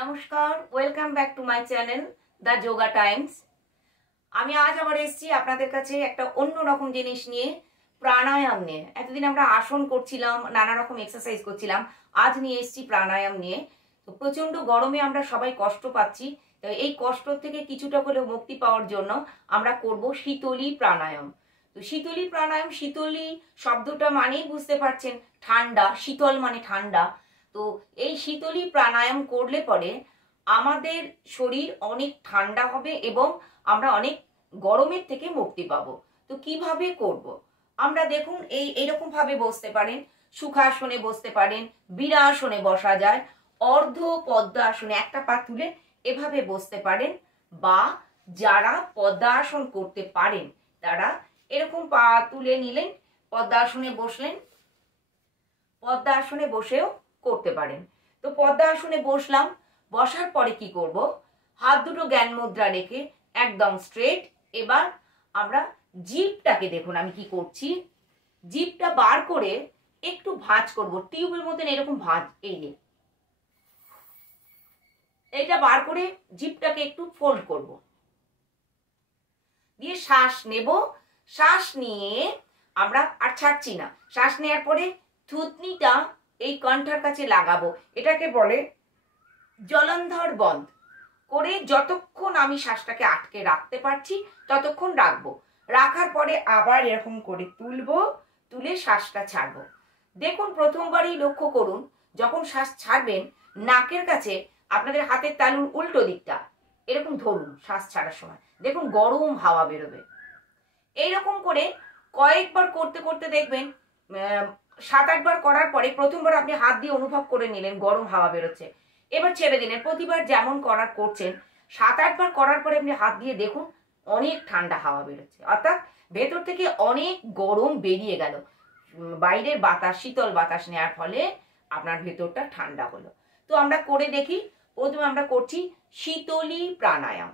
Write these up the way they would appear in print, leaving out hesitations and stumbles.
নমস্কার, welcome back to my channel the yoga Times. আমি আজ আবার এসেছি আপনাদের কাছে একটা অন্য রকম জিনিস নিয়ে, প্রাণায়াম নিয়ে। এতদিন আমরা আসন করছিলাম, নানা রকম এক্সারসাইজ করছিলাম, আজ নিয়ে এসেছি প্রাণায়াম নিয়ে। তো প্রচন্ড গরমে আমরা সবাই কষ্ট পাচ্ছি, তো এই কষ্ট থেকে কিছুটা হলেও মুক্তি পাওয়ার জন্য আমরা করব শীতলী প্রাণায়াম। তো শীতলী প্রাণায়াম, শীতলী শব্দটা মানেই বুঝতে পারছেন ঠান্ডা, শীতল মানে ঠান্ডা। তো এই শীতলী প্রাণায়াম করলে পরে আমাদের শরীর অনেক ঠান্ডা হবে এবং আমরা অনেক গরমের থেকে মুক্তি পাবো। তো কিভাবে করব আমরা দেখুন, এইরকম ভাবে বসতে পারেন, সুখাসনে বসতে পারেন, বীরাসনে বসা যায়, অর্ধ পদ্মাসনে একটা পা তুলে এভাবে বসতে পারেন, বা যারা পদ্মাসন করতে পারেন তারা এরকম পা তুলে নিলেন, পদ্মাসনে বসলেন, পদ্মাসনে বসেও করতে পারেন। তো পদ্মাসনে বসলাম, বসার পরে কি করব, হাত দুটো জ্ঞান মুদ্রা রেখে একদম স্ট্রেট। এবার আমরা জিভটাকে দেখুন আমি কি করছি, জিভটা বার করে একটু ভাঁজ করব, টিউবের মতন এরকম ভাঁজ, এই যে এইটা বার করে জিভটাকে একটু ফোল্ড করব, দিয়ে শ্বাস নেব। শ্বাস নিয়ে আমরা আর ছাড়ছি না, শ্বাস নেওয়ার পরে থুতনিটা এই কণ্ঠার কাছে লাগাবো, এটাকে বলে জলন্ধর বন্ধ করে যতক্ষণ আমি শ্বাসটাকে আটকে রাখতে পারছি ততক্ষণ রাখবো। রাখার পরে আবার এরকম করে তুলবো, তুলে শ্বাসটা ছাড়বো। দেখুন প্রথমবারই লক্ষ্য করুন, যখন শ্বাস ছাড়বেন নাকের কাছে আপনাদের হাতের তালুর উল্টো দিকটা এরকম ধরুন, শ্বাস ছাড়ার সময় দেখুন গরম হাওয়া বেরোবে। এইরকম করে কয়েকবার করতে করতে দেখবেন 7-8 বার করার পরে প্রথমবার আপনি হাত দিয়ে অনুভব করে নিলেন গরম হাওয়া বেরোচ্ছে, এবার ছেড়ে দিলেন। প্রতিবার যেমন করার করছেন, 7-8 বার করার পরে আপনি হাত দিয়ে দেখুন অনেক ঠান্ডা হাওয়া বেরোচ্ছে, অর্থাৎ ভেতর থেকে অনেক গরম বেরিয়ে গেল। বাইরের বাতাস, শীতল বাতাস নেওয়ার ফলে আপনার ভেতরটা ঠান্ডা হলো। তো আমরা করে দেখি। প্রথমে আমরা করছি শীতলী প্রাণায়াম।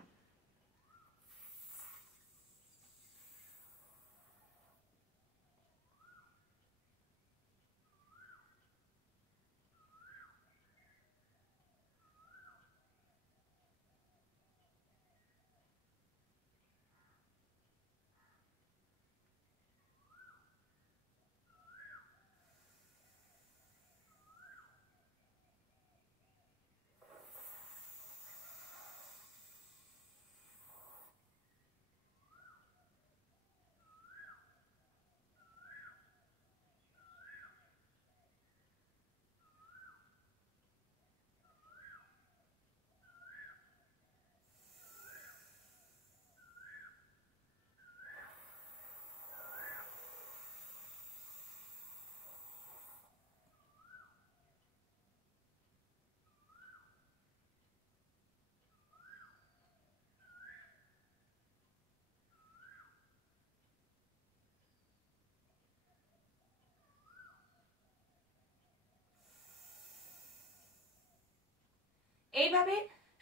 এইভাবে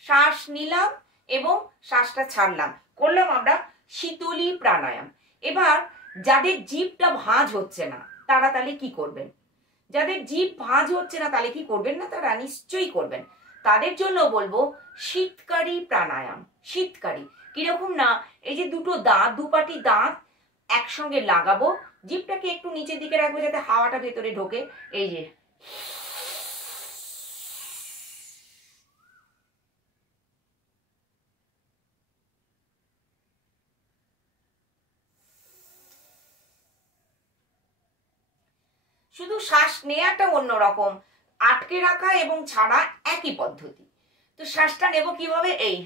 শ্বাস নিলাম এবং শ্বাসটা ছাড়লাম, করলাম আমরা শীতলী প্রাণায়াম। এবার যাদের জিভটা ভাঁজ হচ্ছে না তারা তাহলে কি করবেন, যাদের জিভ ভাঁজ হচ্ছে না তাহলে কি করবেন না, তারা নিশ্চয়ই করবেন। তাদের জন্য বলবো শীতকারী প্রাণায়াম। শীতকারী কিরকম না, এই যে দুটো দাঁত, দুপাটি দাঁত একসঙ্গে লাগাবো, জিভটাকে একটু নিচের দিকে রাখবো যাতে হাওয়াটা ভেতরে ঢোকে। এই যে শুধু শ্বাস নেওয়াটা অন্যরকম, আটকে রাখা এবং ছাড়া একই পদ্ধতি। তো শ্বাসটা নেব কিভাবে, এই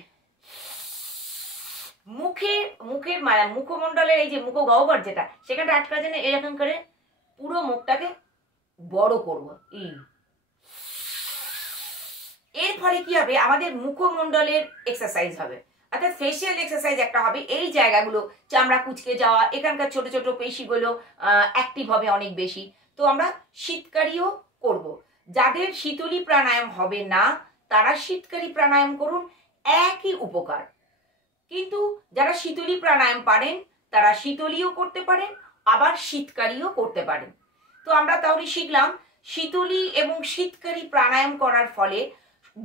মুখের মুখমণ্ডলের এই যে মুখগহ্বর যেটা, সেখানটা আটকার জন্য এরকম করে পুরো মুখটাকে বড় করব। এর ফলে কি হবে, আমাদের মুখমণ্ডলের এক্সারসাইজ হবে, অর্থাৎ ফেসিয়াল এক্সারসাইজ একটা হবে। এই জায়গাগুলো চামড়া কুচকে যাওয়া, এখানকার ছোট ছোট পেশিগুলো অ্যাক্টিভ হবে অনেক বেশি। তো আমরা শীতকারীও করব। যাদের শীতলী প্রাণায়াম হবে না তারা শীতকারী প্রাণায়াম করুন, একই উপকার। কিন্তু যারা শীতলী প্রাণায়াম পারেন তারা শীতলীও করতে পারেন, আবার শীতকারীও করতে পারেন। তো আমরা তাহলে শিখলাম শীতলী এবং শীতকারী প্রাণায়াম করার ফলে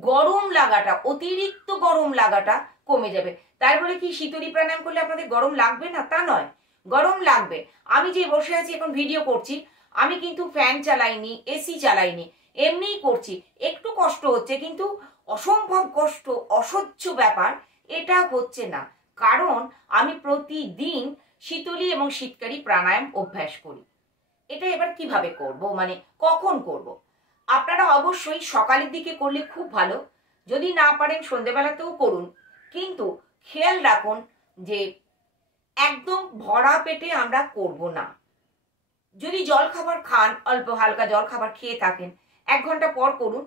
গরম লাগাটা, অতিরিক্ত গরম লাগাটা কমে যাবে। তাই বলে কি শীতলী প্রাণায়াম করলে আপনাদের গরম লাগবে না? তা নয়, গরম লাগবে। আমি যে বসে আছি এখন ভিডিও করছি, আমি কিন্তু ফ্যান চালাইনি, এসি চালাইনি, এমনিই করছি। একটু কষ্ট হচ্ছে, কিন্তু অসম্ভব কষ্ট, অসহ্য ব্যাপার এটা হচ্ছে না, কারণ আমি প্রতিদিন শীতলী এবং শীতকারী প্রাণায়াম অভ্যাস করি। এটা এবার কিভাবে করব, মানে কখন করব? আপনারা অবশ্যই সকালের দিকে করলে খুব ভালো, যদি না পারেন সন্ধ্যেবেলাতেও করুন, কিন্তু খেয়াল রাখুন যে একদম ভরা পেটে আমরা করব না। যদি জল খাবার খান, অল্প হালকা জল খাবার খেয়ে থাকেন, 1 ঘন্টা পর করুন,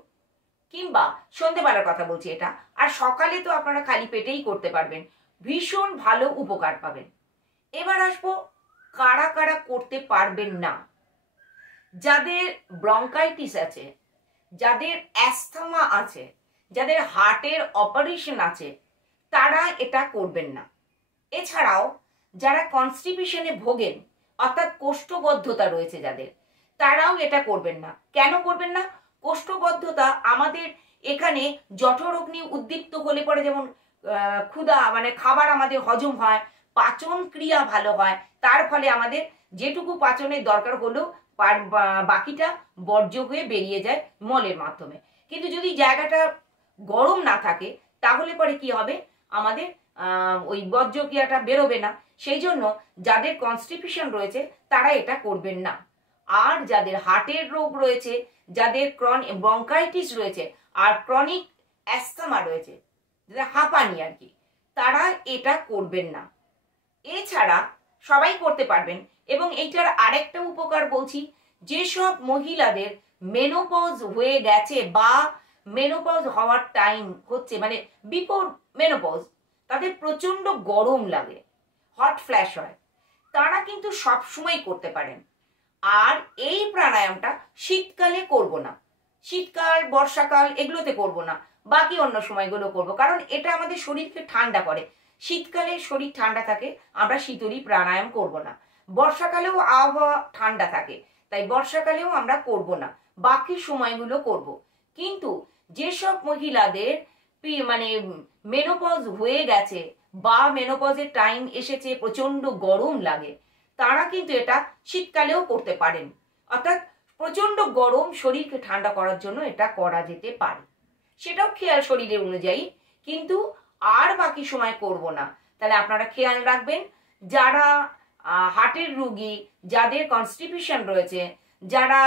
কিংবা সন্ধ্যেবেলার কথা বলছি এটা। আর সকালে তো আপনারা খালি পেটেই করতে পারবেন, ভীষণ ভালো উপকার পাবেন। এবার আসবো কারা কারা করতে পারবেন না। যাদের ব্রঙ্কাইটিস আছে, যাদের অ্যাস্থমা আছে, যাদের হার্টের অপারেশন আছে, তারা এটা করবেন না। এছাড়াও যারা কনস্টিপেশনে ভোগেন, অর্থাৎ কোষ্ঠবদ্ধতা রয়েছে যাদের, তারাও এটা করবেন না। কেন করবেন না? কোষ্ঠবদ্ধতা আমাদের এখানে জঠরগ্নি উদ্দীপ্ত হলে পরে যেমন ক্ষুধা, মানে খাবার আমাদের হজম হয়, পাচন ক্রিয়া ভালো হয়, তার ফলে আমাদের যেটুকু পাচনের দরকার হলো বাকিটা বর্জ্য হয়ে বেরিয়ে যায় মলের মাধ্যমে। কিন্তু যদি জায়গাটা গরম না থাকে, তাহলে পরে কি হবে, আমাদের ওই বর্জ্য ক্রিয়াটা বেরোবে না। সেই জন্য যাদের কনস্টিপেশন রয়েছে তারা এটা করবেন না। আর যাদের হার্টের রোগ রয়েছে, যাদের ব্রঙ্কাইটিস রয়েছে, আর ক্রনিক অ্যাস্থমা রয়েছে, যাদের হাঁপানি আর কি, তারা এটা করবেন না। এছাড়া সবাই করতে পারবেন। এবং এইটার আরেকটা উপকার বলছি, যেসব মহিলাদের মেনোপজ হয়ে গেছে বা মেনোপজ হওয়ার টাইম হচ্ছে, মানে বিফোর মেনোপজ, তাদের প্রচন্ড গরম লাগে, হট ফ্ল্যাশ হয়, তারা কিন্তু সব সময় করতে পারেন। আর এই প্রাণায়ামটা শীতকালে করব না, শীতকাল বর্ষাকাল এগুলোতে করব না, বাকি অন্য সময়গুলো করব, কারণ এটা আমাদের শরীরকে ঠান্ডা করে। শীতকালে শরীর ঠান্ডা থাকে, আমরা শীতলী প্রাণায়াম করব না। বর্ষাকালেও আবহাওয়া ঠান্ডা থাকে, তাই বর্ষাকালেও আমরা করব না, বাকি সময়গুলো করব। কিন্তু যেসব মহিলাদের মানে মেনোপজ হয়ে গেছে বা মেনোপজের টাইম এসেছে, প্রচন্ড গরম লাগে, তারা কিন্তু এটা শীতকালেও করতে পারেন। অর্থাৎ প্রচন্ড গরম শরীরকে ঠান্ডা করার জন্য এটা করা যেতে পারে, সেটাও খেয়াল শরীরের অনুযায়ী, কিন্তু আর বাকি সময় করব না। তাহলে আপনারা খেয়াল রাখবেন, যারা হার্টের রোগী, যাদের কনস্টিপেশন রয়েছে, যারা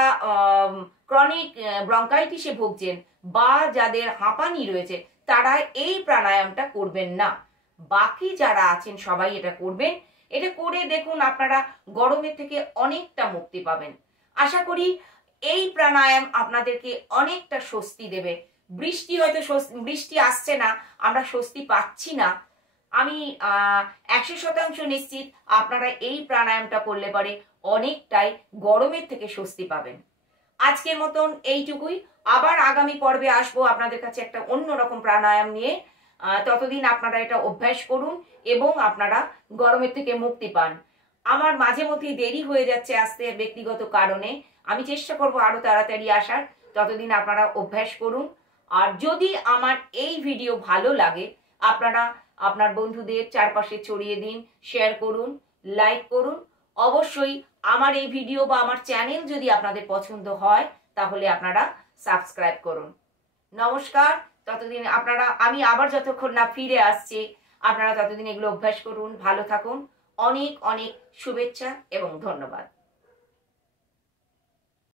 ক্রনিক ব্রঙ্কাইটিসে ভুগছেন, বা যাদের হাঁপানি রয়েছে, তারা এই প্রাণায়ামটা করবেন না। বাকি যারা আছেন সবাই এটা করবেন। এটা করে দেখুন, আপনারা গরমের থেকে অনেকটা মুক্তি পাবেন। আশা করি এই প্রাণায়াম আপনাদেরকে অনেকটা স্বস্তি দেবে। বৃষ্টি হয়তো বৃষ্টি আসছে না, আমরা স্বস্তি পাচ্ছি না, আমি 100% নিশ্চিত আপনারা এই প্রাণায়ামটা করলে পরে অনেকটাই গরমের থেকে স্বস্তি পাবেন। আজকের মতন এইটুকুই। আবার আগামী পর্বে আসবো আপনাদের কাছে একটা অন্যরকম প্রাণায়াম নিয়ে। ততদিন আপনারা এটা অভ্যাস করুন এবং আপনারা গরমের থেকে মুক্তি পান। আমার মাঝে মধ্যেই দেরি হয়ে যাচ্ছে আসতে ব্যক্তিগত কারণে, আমি চেষ্টা করব আরো তাড়াতাড়ি আসার। ততদিন আপনারা অভ্যাস করুন। আর যদি আমার এই ভিডিও ভালো লাগে, আপনারা আপনার বন্ধুদের চারপাশে ছড়িয়ে দিন, শেয়ার করুন, লাইক করুন। অবশ্যই আমার এই ভিডিও বা আমার চ্যানেল যদি আপনাদের পছন্দ হয়, তাহলে আপনারা সাবস্ক্রাইব করুন। নমস্কার। ততদিন আপনারা, আমি আবার যতক্ষণ না ফিরে আসছি, আপনারা ততদিন এগুলো অভ্যাস করুন। ভালো থাকুন। অনেক অনেক শুভেচ্ছা এবং ধন্যবাদ।